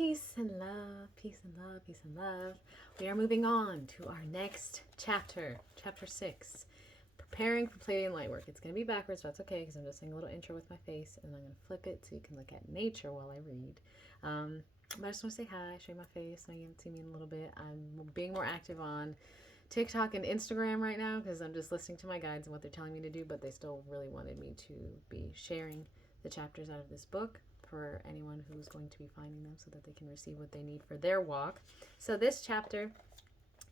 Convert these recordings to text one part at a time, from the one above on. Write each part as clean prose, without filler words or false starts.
Peace and love, peace and love, peace and love. We are moving on to our next chapter, chapter 6. Preparing for Pleiadian light work. It's going to be backwards, but that's okay because I'm just saying a little intro with my face and I'm going to flip it so you can look at nature while I read. But I just want to say hi, show you my face. I know you haven't seen me in a little bit. I'm being more active on TikTok and Instagram right now because I'm just listening to my guides and what they're telling me to do, but they still really wanted me to be sharing the chapters out of this book for anyone who's going to be finding them so that they can receive what they need for their walk. So this chapter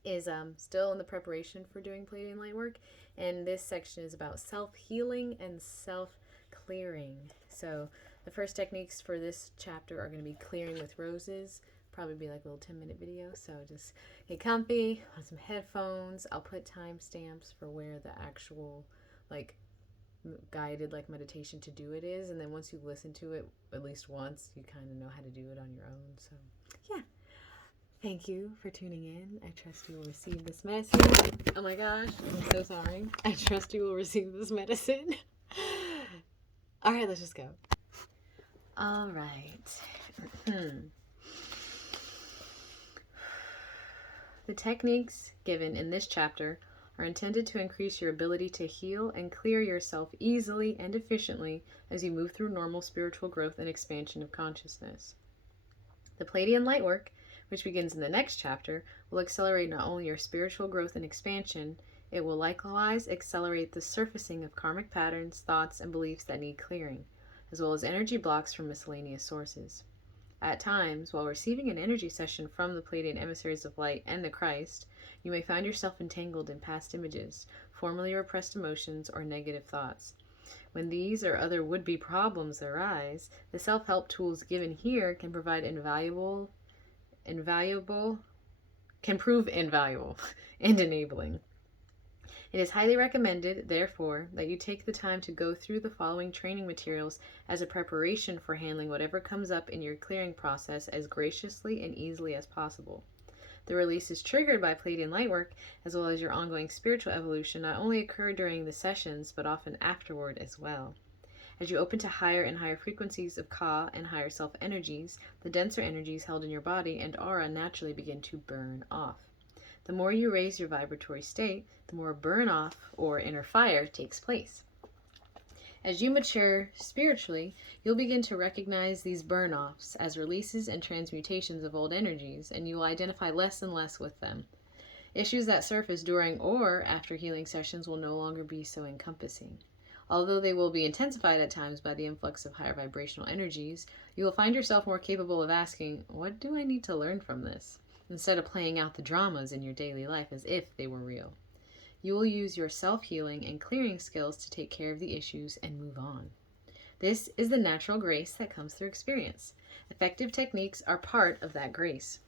is still in the preparation for doing Pleiadian light work, and this section is about self-healing and self-clearing. So the first techniques for this chapter are going to be clearing with roses. Probably be like a little 10-minute video, so just get comfy, on some headphones. I'll put timestamps for where the actual guided meditation to do it is, and then once you listen to it at least once, you kind of know how to do it on your own. So yeah, thank you for tuning in. I trust you will receive this medicine. Oh my gosh, I'm so sorry. I trust you will receive this medicine. All right, let's just go. All right. The techniques given in this chapter are intended to increase your ability to heal and clear yourself easily and efficiently as you move through normal spiritual growth and expansion of consciousness. The Pleiadian light work, which begins in the next chapter, will accelerate not only your spiritual growth and expansion, it will likewise accelerate the surfacing of karmic patterns, thoughts, and beliefs that need clearing, as well as energy blocks from miscellaneous sources. At times, while receiving an energy session from the Pleiadian emissaries of light and the Christ, you may find yourself entangled in past images, formerly repressed emotions, or negative thoughts. When these or other would-be problems arise, the self-help tools given here can prove invaluable and enabling. It is highly recommended, therefore, that you take the time to go through the following training materials as a preparation for handling whatever comes up in your clearing process as graciously and easily as possible. The releases triggered by Pleiadian light work, as well as your ongoing spiritual evolution, not only occur during the sessions, but often afterward as well. As you open to higher and higher frequencies of Ka and higher self energies, the denser energies held in your body and aura naturally begin to burn off. The more you raise your vibratory state, the more burn off or inner fire takes place. As you mature spiritually, you'll begin to recognize these burn-offs as releases and transmutations of old energies, and you will identify less and less with them. Issues that surface during or after healing sessions will no longer be so encompassing. Although they will be intensified at times by the influx of higher vibrational energies, you will find yourself more capable of asking, "What do I need to learn from this?" instead of playing out the dramas in your daily life as if they were real. You will use your self-healing and clearing skills to take care of the issues and move on. This is the natural grace that comes through experience. Effective techniques are part of that grace.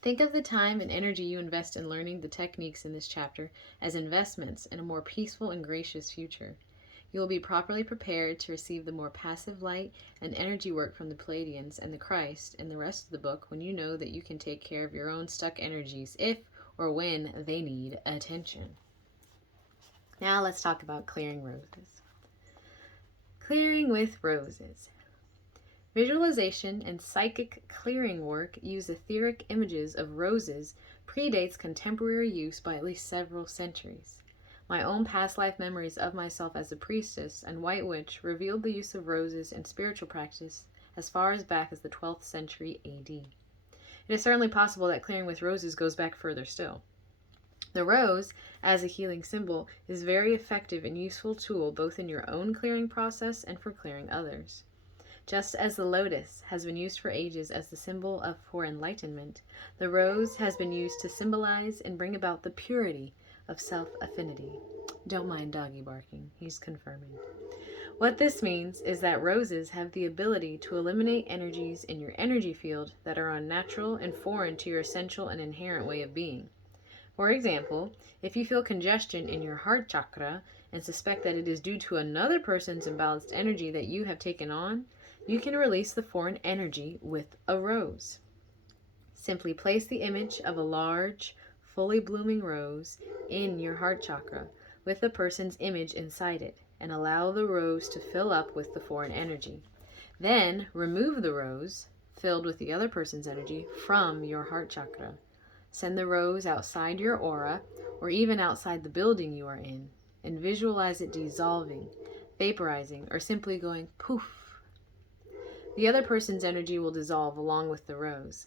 Think of the time and energy you invest in learning the techniques in this chapter as investments in a more peaceful and gracious future. You will be properly prepared to receive the more passive light and energy work from the Pleiadians and the Christ in the rest of the book when you know that you can take care of your own stuck energies if or when they need attention. Now let's talk about clearing roses. Clearing with roses. Visualization and psychic clearing work use etheric images of roses predates contemporary use by at least several centuries. My own past life memories of myself as a priestess and white witch revealed the use of roses in spiritual practice as far as back as the 12th century AD. It is certainly possible that clearing with roses goes back further still. The rose, as a healing symbol, is a very effective and useful tool both in your own clearing process and for clearing others. Just as the lotus has been used for ages as the symbol for enlightenment, the rose has been used to symbolize and bring about the purity of self-affinity. Don't mind doggy barking, he's confirming. What this means is that roses have the ability to eliminate energies in your energy field that are unnatural and foreign to your essential and inherent way of being. For example, if you feel congestion in your heart chakra and suspect that it is due to another person's imbalanced energy that you have taken on, you can release the foreign energy with a rose. Simply place the image of a large, fully blooming rose in your heart chakra with the person's image inside it, and allow the rose to fill up with the foreign energy. Then remove the rose, filled with the other person's energy from your heart chakra. Send the rose outside your aura, or even outside the building you are in, and visualize it dissolving, vaporizing, or simply going poof. The other person's energy will dissolve along with the rose.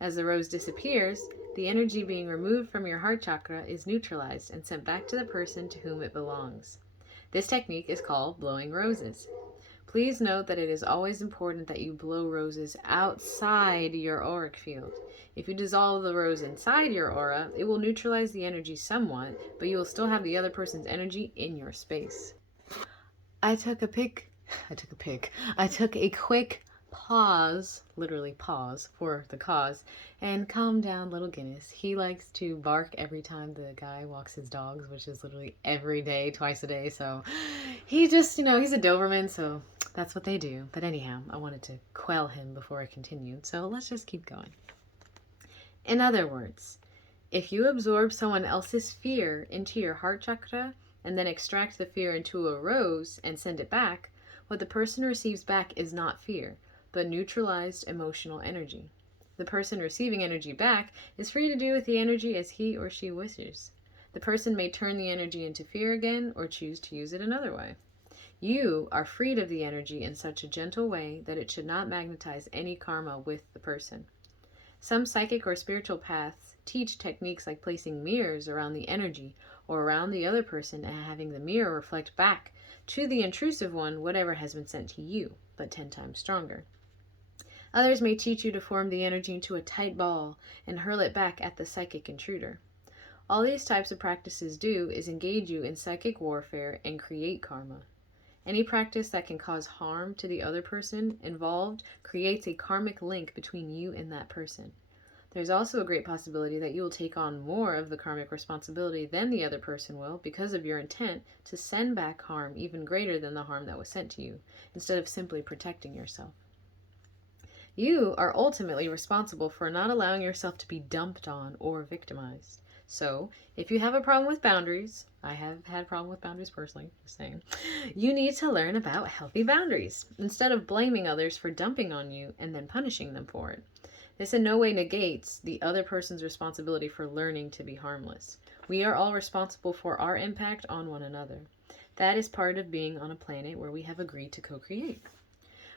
As the rose disappears, the energy being removed from your heart chakra is neutralized and sent back to the person to whom it belongs. This technique is called blowing roses. Please note that it is always important that you blow roses outside your auric field. If you dissolve the rose inside your aura, it will neutralize the energy somewhat, but you will still have the other person's energy in your space. I took a quick pause, literally pause, for the cause, and calm down little Guinness. He likes to bark every time the guy walks his dogs, which is literally every day, twice a day, so he just, he's a Doberman, so that's what they do. But anyhow, I wanted to quell him before I continued, so let's just keep going. In other words, if you absorb someone else's fear into your heart chakra and then extract the fear into a rose and send it back, what the person receives back is not fear, but neutralized emotional energy. The person receiving energy back is free to do with the energy as he or she wishes. The person may turn the energy into fear again or choose to use it another way. You are freed of the energy in such a gentle way that it should not magnetize any karma with the person. Some psychic or spiritual paths teach techniques like placing mirrors around the energy or around the other person and having the mirror reflect back to the intrusive one whatever has been sent to you, but 10 times stronger. Others may teach you to form the energy into a tight ball and hurl it back at the psychic intruder. All these types of practices do is engage you in psychic warfare and create karma. Any practice that can cause harm to the other person involved creates a karmic link between you and that person. There's also a great possibility that you will take on more of the karmic responsibility than the other person will because of your intent to send back harm even greater than the harm that was sent to you, instead of simply protecting yourself. You are ultimately responsible for not allowing yourself to be dumped on or victimized. So, if you have a problem with boundaries, I have had a problem with boundaries personally, just saying, you need to learn about healthy boundaries, instead of blaming others for dumping on you and then punishing them for it. This in no way negates the other person's responsibility for learning to be harmless. We are all responsible for our impact on one another. That is part of being on a planet where we have agreed to co-create.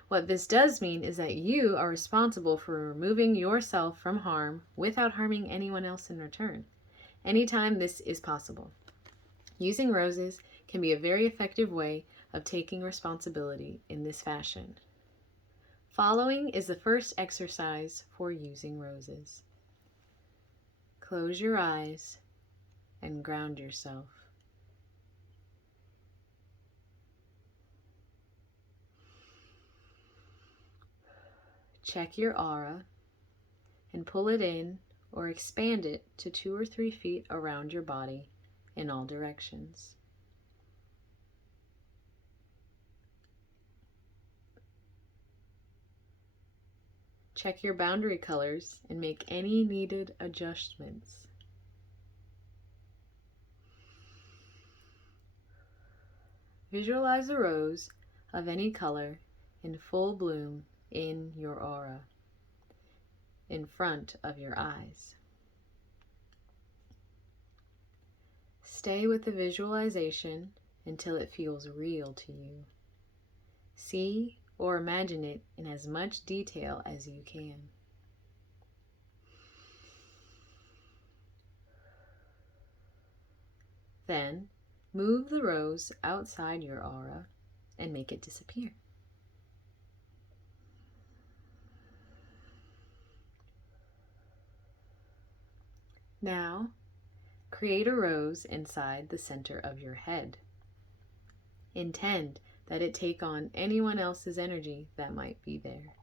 What this does mean is that you are responsible for removing yourself from harm without harming anyone else in return. Anytime this is possible. Using roses can be a very effective way of taking responsibility in this fashion. Following is the first exercise for using roses. Close your eyes and ground yourself. Check your aura and pull it in or expand it to 2 or 3 feet around your body in all directions. Check your boundary colors and make any needed adjustments. Visualize a rose of any color in full bloom in your aura, in front of your eyes. Stay with the visualization until it feels real to you. See or imagine it in as much detail as you can. Then, move the rose outside your aura and make it disappear. Now, create a rose inside the center of your head. Intend that it take on anyone else's energy that might be there.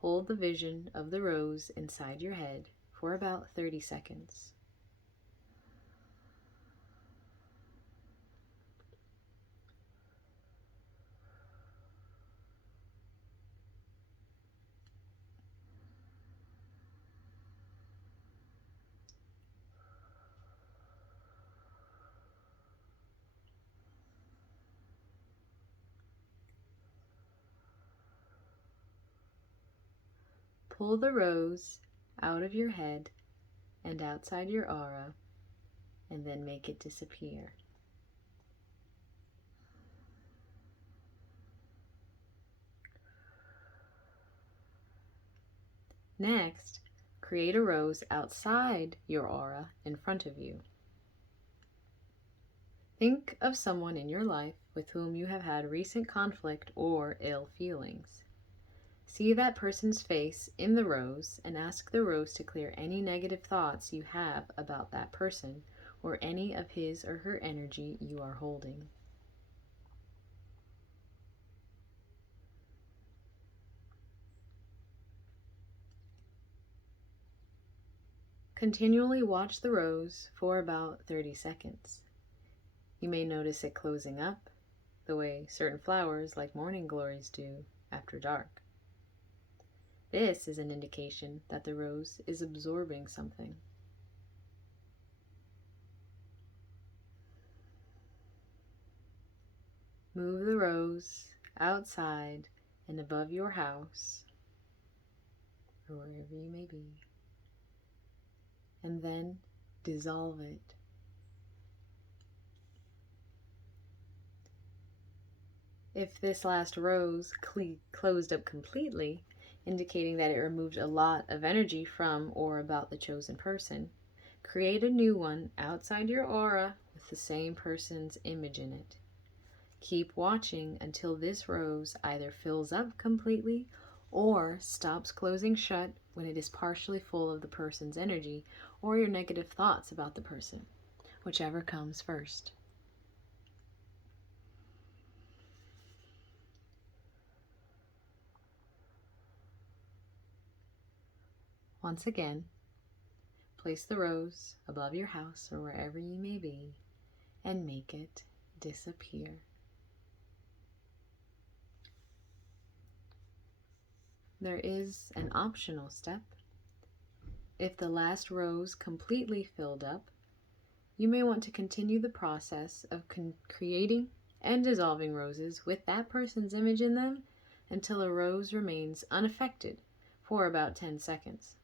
Hold the vision of the rose inside your head for about 30 seconds. pull the rose out of your head and outside your aura, and then make it disappear. Next, create a rose outside your aura in front of you. Think of someone in your life with whom you have had recent conflict or ill feelings. See that person's face in the rose and ask the rose to clear any negative thoughts you have about that person or any of his or her energy you are holding. Continually watch the rose for about 30 seconds. You may notice it closing up, the way certain flowers like morning glories do after dark. This is an indication that the rose is absorbing something. Move the rose outside and above your house, or wherever you may be, and then dissolve it. If this last rose closed up completely, indicating that it removed a lot of energy from or about the chosen person, create a new one outside your aura with the same person's image in it. Keep watching until this rose either fills up completely or stops closing shut when it is partially full of the person's energy or your negative thoughts about the person, whichever comes first. Once again, place the rose above your house or wherever you may be and make it disappear. There is an optional step. If the last rose completely filled up, you may want to continue the process of creating and dissolving roses with that person's image in them until a rose remains unaffected for about 10 seconds.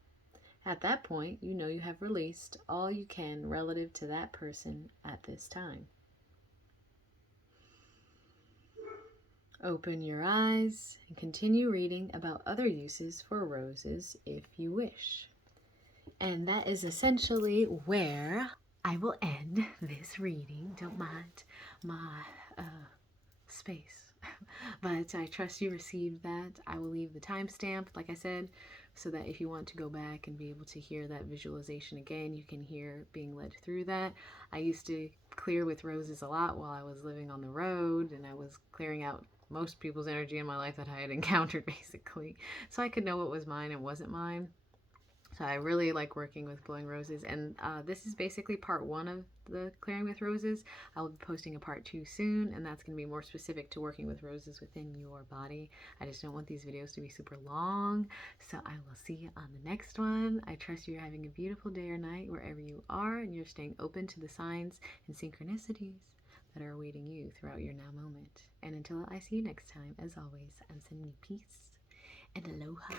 At that point, you know you have released all you can relative to that person at this time. Open your eyes and continue reading about other uses for roses if you wish. And that is essentially where I will end this reading. Don't mind my space. But I trust you received that. I will leave the timestamp, like I said, so that if you want to go back and be able to hear that visualization again, you can hear being led through that. I used to clear with roses a lot while I was living on the road, and I was clearing out most people's energy in my life that I had encountered, basically, so I could know what was mine and wasn't mine. So I really like working with blowing roses, and this is basically part 1 of the clearing with roses. I will be posting a part 2 soon, and that's going to be more specific to working with roses within your body. I just don't want these videos to be super long, so I will see you on the next one. I trust you're having a beautiful day or night wherever you are, and you're staying open to the signs and synchronicities that are awaiting you throughout your now moment. And until I see you next time, as always, I'm sending you peace and aloha.